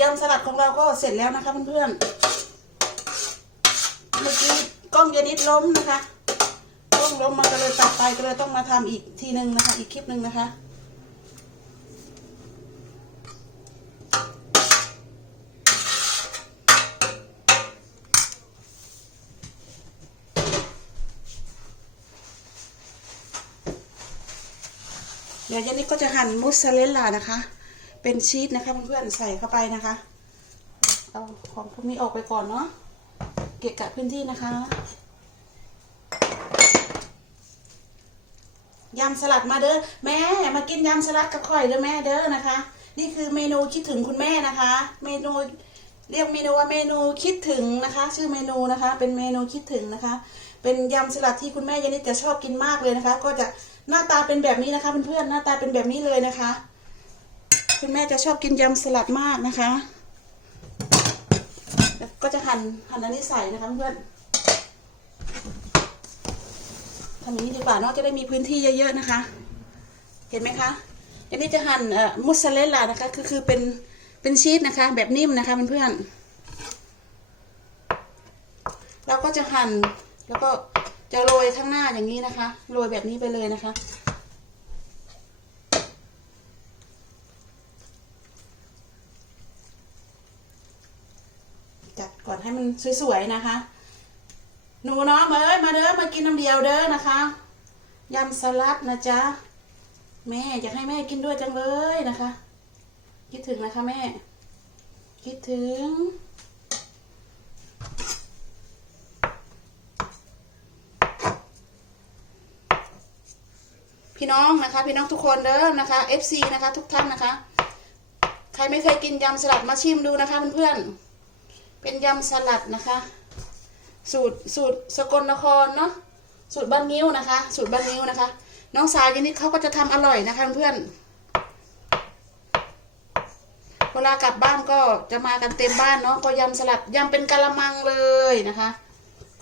ยำสลัดของเราก็เสร็จแล้วนะคะเพื่อนๆ เมื่อกี้กล้องเยนิดล้มนะคะ กล้องล้มมันก็เลยตัดไปก็เลยต้องมาทำอีกทีหนึ่งนะคะ อีกคลิปหนึ่งนะคะ เดี๋ยวยนนี่ก็จะหั่นมุสซาเรลล่านะคะ เป็นชีสนะคะเพื่อนๆใส่เข้าไปนะคะ เอาของพวกนี้ออกไปก่อนเนาะเกะกะพื้นที่นะคะยำสลัดมาเด้อแม่มากินยำสลัดกับข่อยเด้อแม่เด้อนะคะ นี่คือเมนูคิดถึงคุณแม่นะคะ เมนูเรียกเมนูว่าเมนูคิดถึงนะคะ ชื่อเมนูนะคะ เป็นเมนูคิดถึงนะคะ เป็นยำสลัดที่คุณแม่ยานิดจะชอบกินมากเลยนะคะ ก็จะหน้าตาเป็นแบบนี้นะคะเพื่อนๆหน้าตาเป็นแบบนี้เลยนะคะ คุณแม่จะชอบกินยำสลัดมากนะคะ ก็จะหั่นหั่นอันนี้ใส่นะคะเพื่อนทำอย่างนี้ดีกว่าเนาะจะได้มีพื้นที่เยอะๆนะคะ เห็นไหมคะ อันนี้จะหั่นมุสซาเรลล่านะคะ คือคือเป็นเป็นชีสนะคะ แบบนิ่มนะคะเพื่อนๆเราก็จะหั่นแล้วก็จะโรยข้างหน้าอย่างนี้นะคะ โรยแบบนี้ไปเลยนะคะ จัดก่อนให้มันสวยๆนะคะ หนูน้องเอ้ยมาเด้อมากินน้ำเดียวเด้อนะคะยำสลัดนะจ๊ะแม่อยากให้แม่กินด้วยจังเลยนะคะ คิดถึงนะคะแม่ คิดถึงพี่น้องนะคะ พี่น้องทุกคนเด้อนะคะ FC นะคะ ทุกท่านนะคะ ใครไม่เคยกินยำสลัดมาชิมดูนะคะเพื่อนๆ เป็นยำสลัดนะคะ สูตรสูตรสกลนครเนาะสูตรบ้านนิ้วนะคะ สูตรบ้านนิ้วนะคะ น้องสาวยินนิดเขาก็จะทำอร่อยนะคะเพื่อนเวลากลับบ้านก็จะมากันเต็มบ้านเนาะก็ยำสลัดยำเป็นกะละมังเลยนะคะ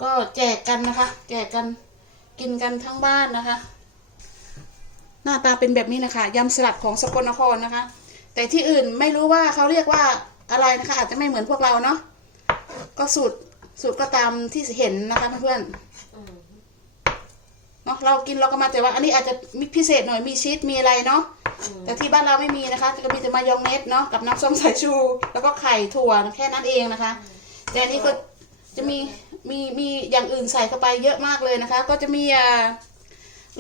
ก็แจกกันนะคะ แจกกันกินกันทั้งบ้านนะคะ หน้าตาเป็นแบบนี้นะคะยำสลัดของสกลนครนะคะ แต่ที่อื่นไม่รู้ว่าเขาเรียกว่าอะไรนะคะ อาจจะไม่เหมือนพวกเราเนาะ ก็สูตรสูตรก็ตามที่เห็นนะคะเพื่อนอืมๆเนาะเรากินเราก็มาแต่ว่าอันนี้อาจจะมีพิเศษหน่อยมีชีสมีอะไรเนาะอืมแต่ที่บ้านเราไม่มีนะคะก็มีแต่มายองเนสเนาะกับน้ำส้มสายชู แล้วก็ไข่ถั่วแค่นั้นเองนะคะ แต่อันนี้ก็จะมีมีมีอย่างอื่นใส่เข้าไปเยอะมากเลยนะคะ ก็จะมีอ่า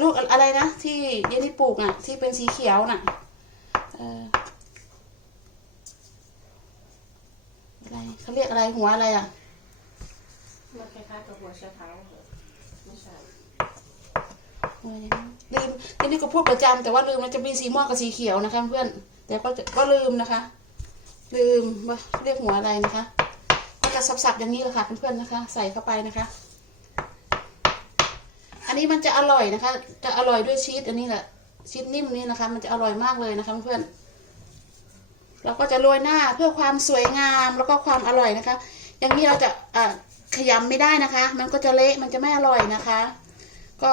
ลูกอะไรนะที่เยนนี่ปลูกอะ ที่เป็นสีเขียวน่ะเอ่ออะไรเขาเรียกอะไรหัวอะไรอะมันคล้ายๆกับหัวเชื้อเท้าเหรอไม่ใช่หัวอะไรนะลืมเยนนี่ก็พูดประจำแต่ว่าลืมมันจะมีสีม่วงกับสีเขียวนะคะ เพื่อนแต่ก็จะก็ลืมนะคะ ลืมว่าเรียกหัวอะไรนะคะก็จะสับๆอย่างนี้แหละค่ะเพื่อนๆนะคะ ใส่เข้าไปนะคะ อันนี้มันจะอร่อยนะคะ จะอร่อยด้วยชีสอันนี้แหละชีสนิ่มนี่นะคะ มันจะอร่อยมากเลยนะคะเพื่อน เราก็จะโรยหน้าเพื่อความสวยงามแล้วก็ความอร่อยนะคะ อย่างนี้เราจะอ่าขยำไม่ได้นะคะ มันก็จะเละมันจะไม่อร่อยนะคะ ก็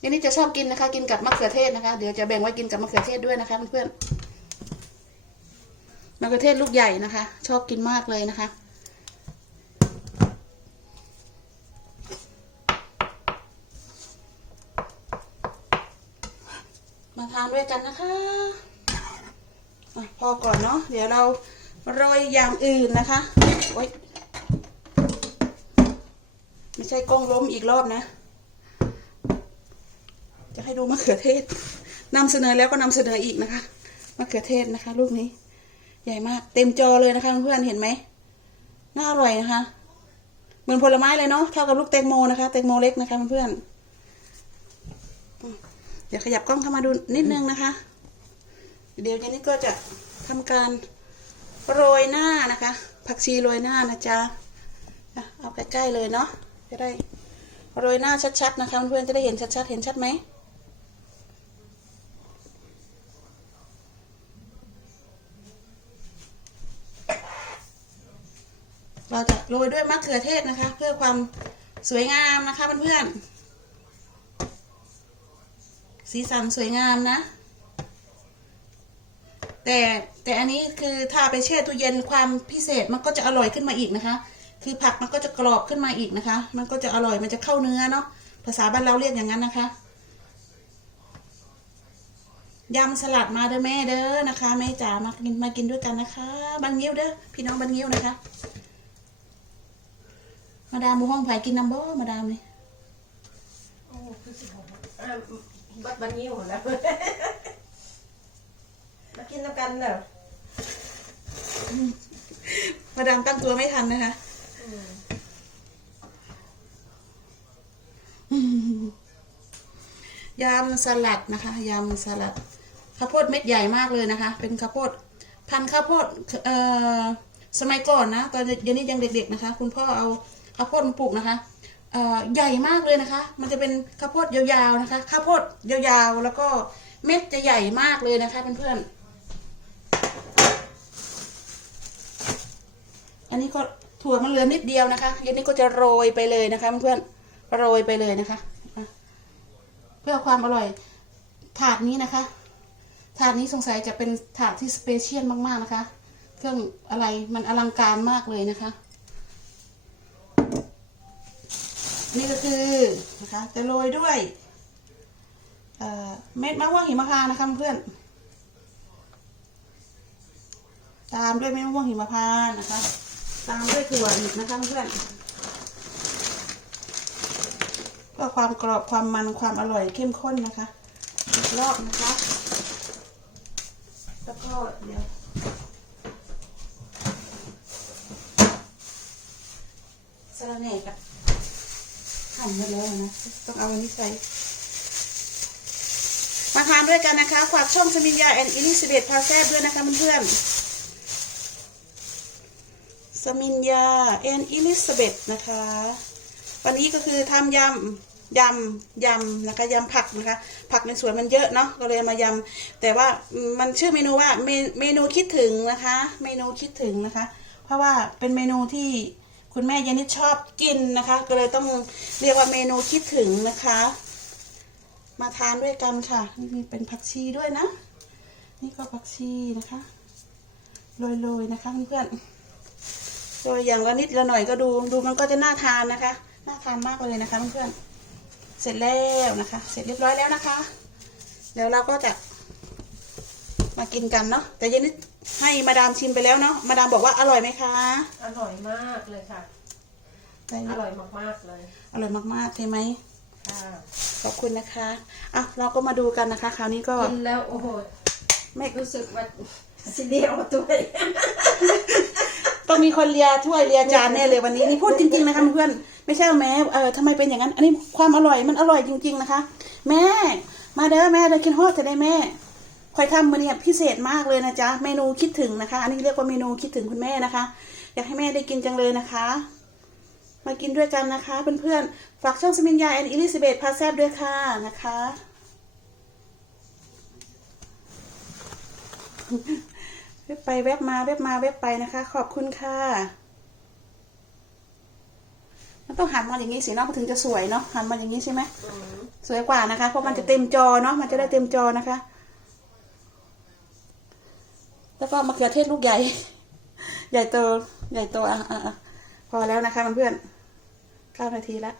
อันนี้จะชอบกินนะคะ กินกับมะเขือเทศนะคะ เดี๋ยวจะแบ่งไว้กินกับมะเขือเทศด้วยนะคะเพื่อนๆมะเขือเทศลูกใหญ่นะคะ ชอบกินมากเลยนะคะมาทานด้วยกันนะคะ พอก่อนเนาะเดี๋ยวเราโรยอย่างอื่นนะคะโอ๊ยไม่ใช่กล้องล้มอีกรอบนะ จะให้ดูมะเขือเทศนำเสนอแล้วก็นำเสนออีกนะคะมะเขือเทศนะคะลูกนี้ ใหญ่มากเต็มจอเลยนะคะเพื่อนเห็นไหมน่าอร่อยนะคะ เหมือนผลไม้เลยเนาะเท่ากับลูกแตงโมนะคะแตงโมเล็กนะคะเพื่อนเดี๋ยวขยับกล้องเข้ามาดูนิดนึงนะคะ เดี๋ยวเจนนี่ก็จะทำการโรยหน้านะคะ ผักชีโรยหน้านะจ๊ะอะเอาใกล้ๆเลยเนาะจะได้โรยหน้าชัดๆนะคะเพื่อนๆจะได้เห็นชัดๆเห็นชัดไหมเราจะโรยด้วยมะเขือเทศนะคะ เพื่อความสวยงามนะคะเพื่อนๆสีสันสวยงามนะ แต่แต่อันนี้คือถ้าไปแช่ตู้เย็นความพิเศษมันก็จะอร่อยขึ้นมาอีกนะคะ คือผักมันก็จะกรอบขึ้นมาอีกนะคะ มันก็จะอร่อยมันจะเข้าเนื้อเนาะภาษาบ้านเราเรียกอย่างนั้นนะคะยำสลัดมาเด้อแม่เด้อนะคะแม่จ๋ามากินมากินด้วยกันนะคะบันเงี้ยวเด้อพี่น้องบันเงี้ยวนะคะ มาดามหมูห้องไผ่กินน้ำบ่มาดามนี่โอ้คือสิบหกอ่าบัดบันยิ้วแล้ว กินน้ำกันเด้อมาดามตั้งตัวไม่ทันนะคะอืมยำสลัดนะคะยำสลัดข้าวโพดเม็ดใหญ่มากเลยนะคะ เป็นข้าวโพดพันธุ์ข้าวโพดเอ่อสมัยก่อนนะตอนเดี๋ยวนี้ยังเด็กๆนะคะ คุณพ่อเอาข้าวโพดมาปลูกนะคะเอ่อใหญ่มากเลยนะคะ มันจะเป็นข้าวโพดยาวๆนะคะข้าวโพดยาวๆ แล้วก็เม็ดจะใหญ่มากเลยนะคะเพื่อนๆ นนี้ก็ถั่วมันเหลือนิดเดียวนะคะเย็นนี้ก็จะโรยไปเลยนะคะเพื่อนโรยไปเลยนะคะ เพื่อความอร่อยถาดนี้นะคะ ถาดนี้สงสัยจะเป็นถาดที่สเปเชียลมากๆนะคะ เครื่องอะไรมันอลังการมากเลยนะคะ นี่ก็คือนะคะจะโรยด้วยเเม็ดมะม่วงหิมพานต์นะคะเพื่อนตามด้วยเม็ดมะม่วงหิมพานต์นะคะ ตามด้วยถั่วอีกนะคะเพื่อนเพื่อความกรอบความมันความอร่อยเข้มข้นนะคะอีกรอบนะคะ แล้วก็เดี๋ยวสลัดแหน่กับหั่นไปแล้วนะ ต้องเอาอันนี้ใส่มาทานด้วยกันนะคะ ฝากช่องสมิญญาแอนอิลิซเบตพาแซบด้วยนะคะเพื่อนๆ สมิญญาแอนอิลิซเบตนะคะ วันนี้ก็คือทำยำยำยำนะคะยำผักนะคะ ผักในสวนมันเยอะเนาะก็เลยมายำแต่ว่ามันชื่อเมนูว่าเมเมนูคิดถึงนะคะ เมนูคิดถึงนะคะ เพราะว่าเป็นเมนูที่คุณแม่ยานิดชอบกินนะคะ ก็เลยต้องเรียกว่าเมนูคิดถึงนะคะ มาทานด้วยกันค่ะนี่มีเป็นผักชีด้วยนะ นี่ก็ผักชีนะคะโรยๆนะคะเพื่อนๆ ตัวอย่างละนิดละหน่อยก็ดูดูมันก็จะน่าทานนะคะ น่าทานมากเลยนะคะเพื่อนๆเสร็จแล้วนะคะ เสร็จเรียบร้อยแล้วนะคะ เดี๋ยวเราก็จะมากินกันเนาะแต่เย็นนี้ให้มาดามชิมไปแล้วเนาะมาดามบอกว่าอร่อยไหมคะ อร่อยมากเลยค่ะ อร่อยมากๆเลย อร่อยมากๆใช่ไหมค่ะขอบคุณนะคะอะเราก็มาดูกันนะคะ คราวนี้ก็กินแล้วโอ้โหไม่รู้สึกว่าสิเดียวตัวเอง ต้องมีคนเลียถ้วยเลียจานแน่เลยวันนี้นี่พูดจริง ๆนะคะเพื่อนๆไม่ใช่ว่าแม่เออทำไมเป็นอย่างนั้น อันนี้ความอร่อยมันอร่อยจริง ๆนะคะ แม่ มาเด้อแม่เด้อกินฮอดจะได้แม่คอยทำมาเนี่ยพิเศษมากเลยนะจ๊ะเมนูคิดถึงนะคะ อันนี้เรียกว่าเมนูคิดถึงคุณแม่นะคะ อยากให้แม่ได้กินจังเลยนะคะ มากินด้วยกันนะคะเพื่อนๆฝากช่องสมิญญาแอนอิลิซาเบธพาแซบด้วยค่ะนะคะเว็บไปเว็บมาเว็บมาเว็บไปนะคะ ขอบคุณค่ะ มันต้องหันมาอย่างนี้สิเนาะมันถึงจะสวยเนาะหันมาอย่างนี้ใช่ไหมมสวยกว่านะคะ เพราะมันจะเต็มจอเนาะมันจะได้เต็มจอนะคะ แล้วก็มะเขือเทศลูกใหญ่ ใหญ่โตใหญ่โตอะอะพอแล้วนะคะเพื่อนๆเก้านาทีและ